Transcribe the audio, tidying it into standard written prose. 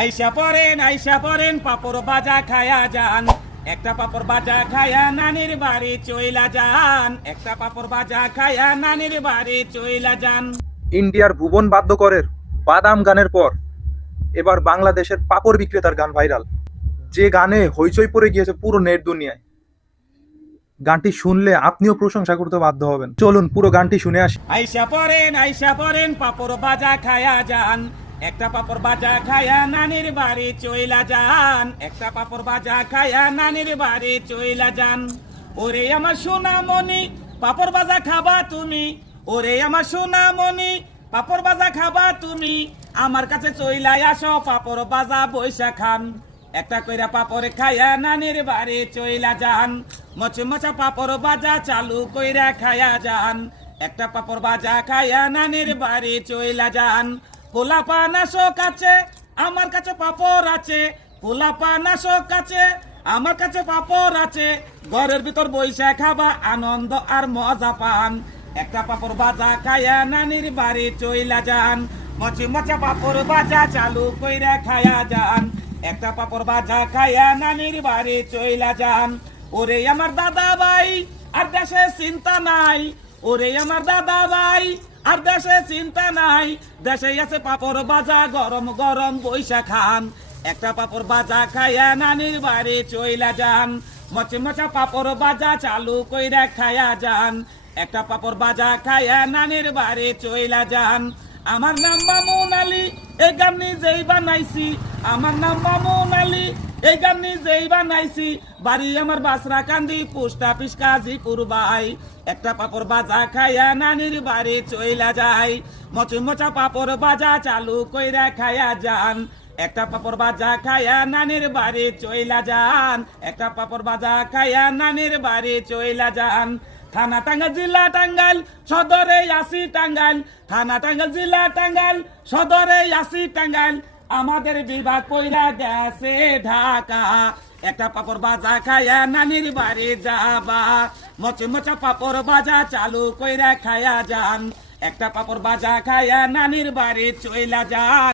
আইসা পরেন পাপড় বাজা খায়া যান, একটা পাপড় বাজা খায়া নানির বাড়ি চইলা যান, একটা পাপড় বাজা খায়া নানির বাড়ি চইলা যান। ইন্ডিয়ার ভুবন বাদ্যকরের বাদাম গানের পর এবার বাংলাদেশের পাপড় বিক্রেতার গান ভাইরাল, যে গানে হইচই পড়ে গিয়েছে পুরো নেট দুনিয়ায়। গানটি শুনলে আপনিও প্রশংসা করতে বাধ্য হবেন। চলুন পুরো গানটি শুনে আসি। আইসা পরেন পাপড় বাজা খায়া যান, একটা পাপড় বাজা খায়া নানির বাড়ি চইলা যান, একটা পাপড় বাজা খায়া নানির বাড়ি চইলা যান। ওরে আমার সোনামণি পাপড় বাজা খাবা তুমি, ওরে আমার সোনামণি পাপড় বাজা খাবা তুমি, আমার কাছে চইলা আসো পাপড় বাজা বৈশা খান, একটা কইরা পাপড় খায়া নানির বাড়ি চইলা যান। মচমচা পাপড় বাজা চালু কইরা খায়া যান, একটা পাপড় বাজা খায়া নানির বাড়ি চইলা যান। পোলাপা নাশো কাছে আমার কাছে পাপড় আছে, পোলাপা নাশো কাছে আমার কাছে পাপড় আছে, ঘরের ভিতর বইসা খাবা আনন্দ আর মজা পান, একটা পাপড় বাজা খায়া নানির বাড়ি চইলা যান। মচমচা পাপড় বাজা চালু কইরা খায়া যান, একটা পাপড় বাজা খায়া নানির বাড়ি চইলা যান। ওরে আমার দাদা ভাই আর দেশে চিন্তা নাই, ওরে আমার দাদা ভাই আর দেশে চিন্তা নাই, দেশে আছে পাপড় বাজা গরম গরম বইসা খান, একটা পাপড় বাজা খায়া নানির বাড়ি চইলা যান। মচমচা পাপড় বাজা চালু কইরা খায়া যান, একটা পাপড় বাজা খায়া নানির বাড়ি চইলা যান। আমার নাম মামুন আলী, এই গান নিজেই বানাইছি, আমার নাম মামুন আলী, এই গান নিজেই বানাইছি, বাড়ি আমার বাসরা কান্দি পোস্ট অফিস কাজীপুর ভাই, একটা পাপড় বাজা খায়া নানির বাড়ি চইলা যায়। মচমচা পাপড় বাজা চালু কইরা খায়া যান, একটা পাপড় বাজা খায়া নানির বাড়ি চইলা যান, একটা পাপড় বাজা খায়া নানির বাড়ি চইলা যান। থানা টাঙ্গাইল জেলা টাঙ্গাইল সদরে আসি টাঙ্গাইল, থানা টাঙ্গাইল জেলা টাঙ্গাইল সদরে আসি টাঙ্গাইল, আমাদের বিভাগ কইরা গেছে ঢাকা, একটা পাপড় বাজা খায়া নানির বাড়ি যাবা। মচমচা পাপড় বাজা চালু কইরা খায়া যান, একটা পাপড় বাজা খায়া নানির বাড়ি চইলা যান।